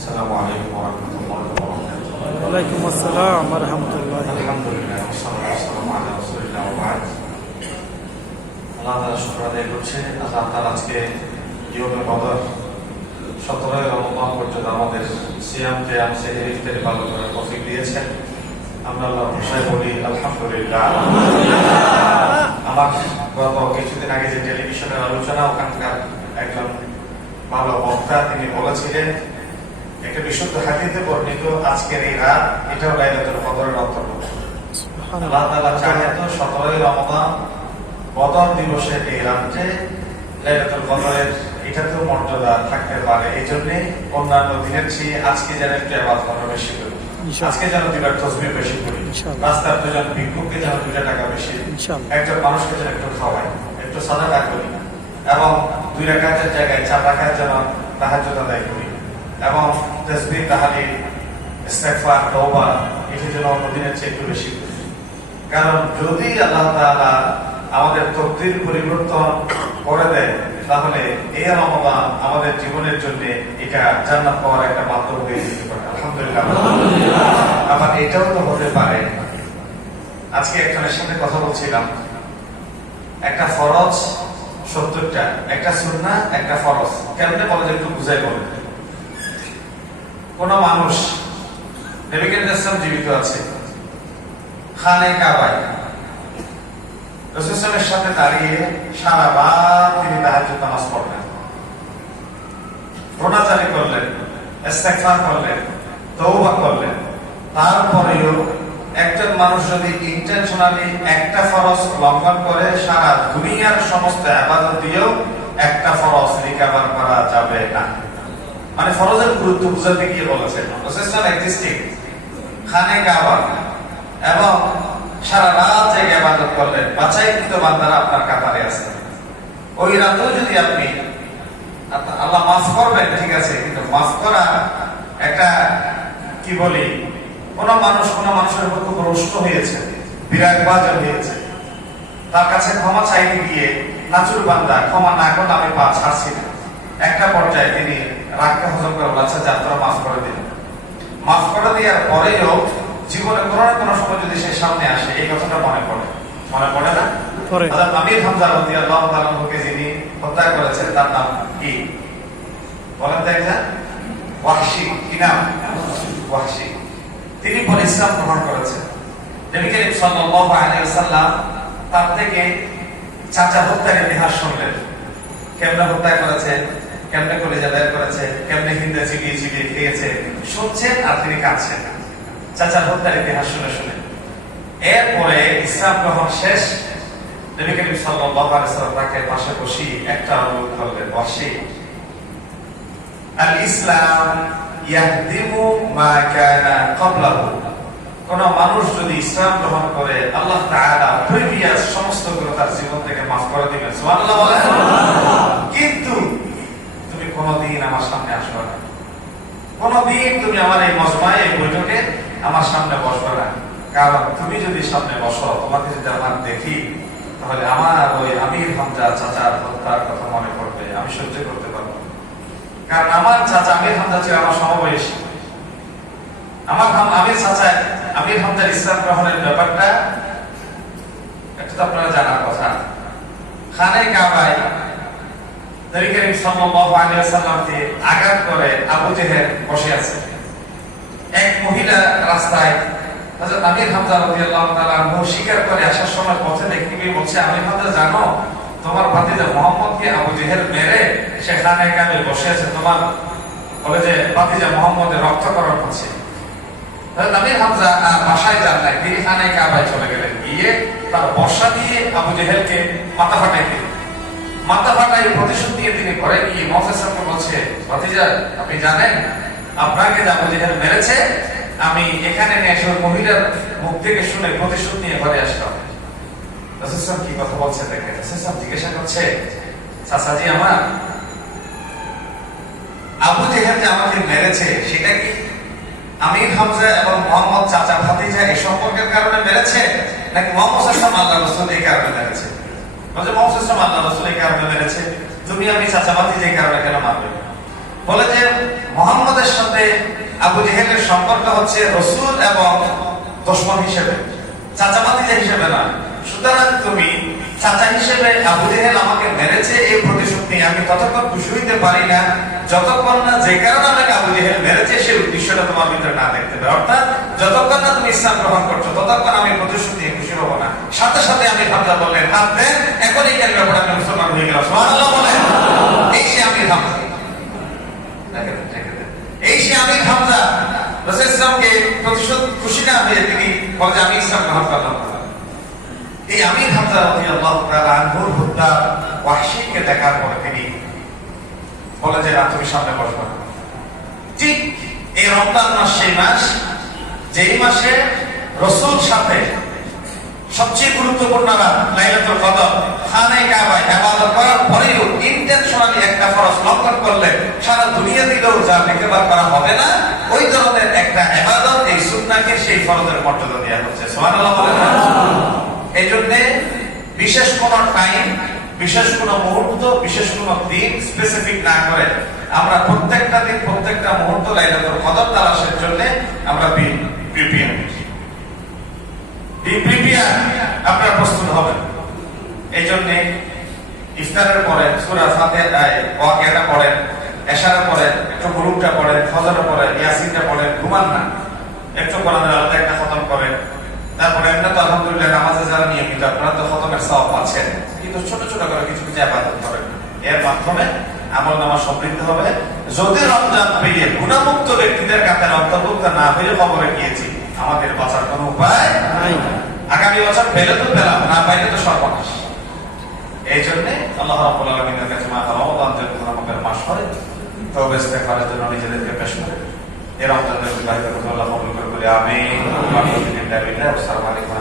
আসসালামু আলাইকুম ওয়া রাহমাতুল্লাহি ওয়া বারাকাতুহু। ওয়ালাইকুম আসসালাম ওয়া রাহমাতুল্লাহি। আলহামদুলিল্লাহ ওয়াসসালাতু ওয়াসসালামু আলা রাসূলিল্লাহ ওয়া বা'দ। আল্লাহ তাআলা শুকর আদায় করছে, আল্লাহ তাআলা আজকে ইয়মে বদর 17 রমজান পর্যন্ত আমাদের সিয়াম কিয়াম সেহরি ইফতারি পালন করার তৌফিক দিয়েছেন। আমরা আল্লাহর ভাষায় বলি আলহামদুলিল্লাহ। আমার গত কিছুদিন আগে যে টেলিভিশনের আলোচনা, ওখানকার একজন ভালো বক্তা তিনি বলেছিলেন একটা বিশুদ্ধ হাদিসে বর্ণিত আজকের এই রাত এটাও লাইলাতুল কদরের অন্তর্ভুক্ত। আল্লাহ তাআলা চাহেন তো 17 রমজান বদর দিবসের এই রাতে লাইলাতুল কদরের এটাতেও মর্যাদা থাকতে পারে। এই জন্যে অন্যান্য দিনের চেয়ে আজকে যেন একটু ইবাদত আমরা বেশি করি, আজকে যেন দুইবার তাসবিহ বেশি করি, রাস্তার দুজন ভিক্ষুককে যেন 2 টাকা বেশি, একজন মানুষকে যেন একটু খাওয়াই, একটু সাদাকা করি, এবং 2 রাকাতের জায়গায় 4 রাকাত যেন তাহাজ্জুদ আদায় করি, এবং তাসবিহ তাহলিল ইস্তিগফার তওবা এটা যেন অন্য দিনের চেয়ে একটু বেশি করি। কারণ যদি আল্লাহ তাআলা আমাদের তকদির পরিবর্তন করে দেয় তাহলে এই রমজান আমাদের জীবনের জন্য এটা জান্নাত পাওয়ার একটা মাধ্যম হয়ে যেতে পারে। আলহামদুলিল্লাহ। আবার এটাও তো হতে পারে, আজকে একজনের সাথে কথা বলছিলাম, একটা ফরজ 70টা, একটা সুন্নাহ, একটা ফরজ। কেমনে বলে একটু বুঝাই বলেন। কোন মানুষ নবী করিম সাল্লাল্লাহু আলাইহি ওয়াসাল্লাম জীবিত আছে, খানে কাবায় রাসূলের সাথে দাঁড়িয়ে সারা রাত তিনি তাহাজ্জুদ নামাজ পড়লেন, রোনাজারি করলেন, ইস্তিগফার করলেন, তওবা করলেন। তারপরেও একজন মানুষ যদি ইন্টেনশনালি একটা ফরজ লঙ্ঘন করে সারা দুনিয়ার সমস্ত ইবাদত দিয়েও একটা ফরজ রিকভার করা যাবে না। মানে ফরজের গুরুত্ব বুঝাতে গিয়ে বলেছেন রাসূল এক্সিস্টিং খানে কাবা এবং সারা রাত জেগে ইবাদত করলেন, বাছাইকৃত বান্দারা আপনার কাতারে আছে। ওই রাতেও যদি আপনি আল্লাহ মাফ করবেন, ঠিক আছে, কিন্তু মাফ করা একটা কি বলি, কোন মানুষের উপর খুব রুষ্ট হয়েছে, বিরাগবাজ হয়েছে, তার কাছে ক্ষমা চাইতে গিয়ে নাচুর বান্দা ক্ষমা না করলে আমি পা ছাড়ছি না। একটা পর্যায়ে তিনি রাগকে হজম করে বলছে যাত্রা মাফ করে দিলেন। মাফ করে দেওয়ার পরেও জীবনে কোনো না কোনো সময় যদি সে সামনে আসে এই কথাটা মনে পড়ে না? আমির হামজা রাদিয়াল্লাহু তাআলা আনহুকে যিনি হত্যা করেছেন তার নাম কি বলেন তো? একটা ওয়াহশী। কি নাম? ওয়াহশী। তিনি পরে ইসলাম গ্রহণ করেছেন। নবী করিম সাল্লাল্লাহু আলাইহি ওয়াসাল্লাম তার থেকে চাচা হত্যার ইতিহাস শুনলেন, কেমনে হত্যা করেছে, কেমনে কলিজা বের করেছে, কেমনে হিন্দে চিবিয়ে চিবিয়ে খেয়েছে শুনছেন, আর তিনি কাঁদছেন চাচার হত্যার ইতিহাস শুনে শুনে। এরপরে ইসলাম গ্রহণ শেষ, নবী করিম সাল্লাল্লাহু আলাইহি ওয়াসাল্লাম তাকে পাশে বসিয়ে একটা অনুরোধ করলেন, ওয়াহশী, আল ইসলাম ইয়াহদিমু মা কানা ক্বাবলাহু। কোন মানুষ যদি ইসলাম গ্রহণ করে আল্লাহ তাআলা প্রিভিয়াস সমস্ত গুনাহ তার জীবন থেকে মাফ করে দিবেন। সুবহানাল্লাহ বলেন। কিন্তু তুমি কোনদিন আমার সামনে আসবে না, কোনদিন তুমি আমার এই মজমায় এই বৈঠকে আমার সামনে বসবে না। কারণ তুমি যদি সামনে বসো, তোমাকে যদি আমার দেখি, তাহলে আমার ওই আমির হামজা চাচার হত্যার কথা মনে পড়বে, আমি সহ্য করতে পারবো। কারণ আমার চাচা আমির হামজা ছিল আমার সমবয়সী। আমির হামজার ইসলাম গ্রহণের ব্যাপারটা এটা তো আপনারা জানার কথা। খানে কাবায় নবী করিম সাল্লাল্লাহু আলাইহি ওয়াসাল্লামকে আঘাত করে আবু জেহেল বসে আছে। এক মহিলা রাস্তায় হযরত আমির হামজা রাদিয়াল্লাহু তাআলা আনহু শিকার করে আসার সময় পথে দেখতে পেয়ে বলছে, আমির হামজা, জানো তোমার ভাতিজা মুহাম্মদকে আবু জেহেল মেরে সেখানে কাবে বসে আছে, তোমার বলে যে ভাতিজা মুহাম্মদের রক্তকরণ হচ্ছে। হযরত আমির হামজা বাসায় যান নাই, তিনি খানে কাবায় চলে গেলেন, গিয়ে তার বর্শা দিয়ে আবু জেহেলকে মাথা ফাটাই দিলেন। মাথা ফাটাই প্রতিশোধ দিয়ে তিনি ঘরে গিয়ে মুহাম্মদকে বলছে, ভাতিজা, আপনি জানেন আপনাকে যে আবু জেহেল মেরেছে, আমি এখানে এসে মহিলার মুখ থেকে শুনে প্রতিশোধ নিয়ে ঘরে আসলাম। রাসূল কি কথা বলছে দেখেন। রাসূল জিজ্ঞাসা করছে, চাচাজি আমার, আবু জেহেল যে আমাকে মেরেছে সেটা কি আমির হামজা এবং মুহাম্মদ চাচা ভাতিজা এই সম্পর্কের কারণে মেরেছে, নাকি মুহাম্মদ সাল্লাল্লাহু আলাইহি ওয়াসাল্লাম এই কারণে মেরেছে? বলে মুহাম্মদ সাল্লাল্লাহু আলাইহি ওয়াসাল্লাম এই কারণে মেরেছে, তুমি আমি চাচা ভাতিজা এই কারণে কেন মারবে? বলে যে মুহাম্মদের সাথে আবু জেহেলের সম্পর্ক হচ্ছে রাসূল এবং দুশমন হিসেবে, চাচা ভাতিজা হিসেবে না। সুতরাং তুমি চাচা হিসেবে আবু জেহেল আমাকে মেরেছে এই প্রতিশোধ নিয়ে আমি ততক্ষণ খুশি হইতে পারি না যতক্ষণ না যে কারণে আমাকে আবু জেহেল মেরেছে সেই উদ্দেশ্যটা তোমার ভিতরে না দেখতে পাবে। অর্থাৎ যতক্ষণ না তুমি ইসলাম গ্রহণ করছো ততক্ষণ আমি প্রতিশোধ নিয়ে খুশি হবো না। সাথে সাথে আমি হামজা বললেন, হাত দেন, এখন এই কারণে ব্যাপারে আমি মুসলমান হয়ে গেলাম। সুবহানাল্লাহ বলেন। এই সে আমির হামজা, এই সে আমির হামজা রাসূল ইসলামকে প্রতিশোধ খুশি না হয়ে তিনি বলে যে আমি ইসলাম গ্রহণ করলাম। এই আমির হামজা রাদিয়াল্লাহু তাআলা আনহুর হুদ্দা ওয়াহশীকে দেখার পরে তিনি বলে যে না, তুমি সামনে বসবা। ঠিক এই রমজান মাস সেই মাস যেই মাসে রাসূল সাথে সবচেয়ে গুরুত্বপূর্ণ রাত লাইলাতুল কদর, খানায়ে কাবায় ইবাদত করার পরেও ইন্টেনশনালি একটা ফরজ লঙ্ঘন করলে সারা দুনিয়া দিলেও যা একেবারে করা হবে না, ওই ধরনের একটা ইবাদত এই সুন্নাহকে সেই ফরজের মর্যাদা দেওয়া হচ্ছে। সুবহানাল্লাহ বলেন। এই জন্য বিশেষ কোন টাইম, বিশেষ কোন মুহূর্ত, বিশেষ কোন দিন স্পেসিফিক না করে আমরা প্রত্যেকটা দিন প্রত্যেকটা মুহূর্ত লাইলাতুল কদর তালাশের জন্য আমরা প্রিপেয়ার আপনারা প্রস্তুত হবেন। এই জন্য ইফতারের পরে সূরা ফাতিহায় ওয়াকিয়াটা পড়েন, এশারা পড়েন, একটু গুরুটা পড়েন, ফজর পড়েন, ইয়াসিনটা পড়েন, ঘুমান না, একটু কোরআনের আলাদা একটা খতম করেন। তারপরে এমনি তো আলহামদুলিল্লাহ নামাজে যারা নিয়মিত আপনারা তো খতমের সওয়াব পাচ্ছেন, কিন্তু ছোট ছোট করে কিছু কিছু ইবাদত করেন, এর মাধ্যমে আমল নামা সমৃদ্ধ হবে। যদি রমজান পেয়ে গুনাহমুক্ত ব্যক্তিদের কাতারে অন্তর্ভুক্ত না হয়ে কবরে গিয়েছি, আমাদের বাঁচার কোনো উপায় নাই। আগামী বছর পেলে তো পেলাম, না পাইলে তো সর্বনাশ। এই জন্য আল্লাহ রাব্বুল আলামিনের কাছে মাথা রমজান যে গুনাহমুক্তের মাস হয়, তওবা ইস্তেগফারের জন্য নিজেদেরকে পেশ করে এই রমজানের বিদায় করতে আল্লাহ কবুল করে। আমিন। আসসালামু আলাইকুম।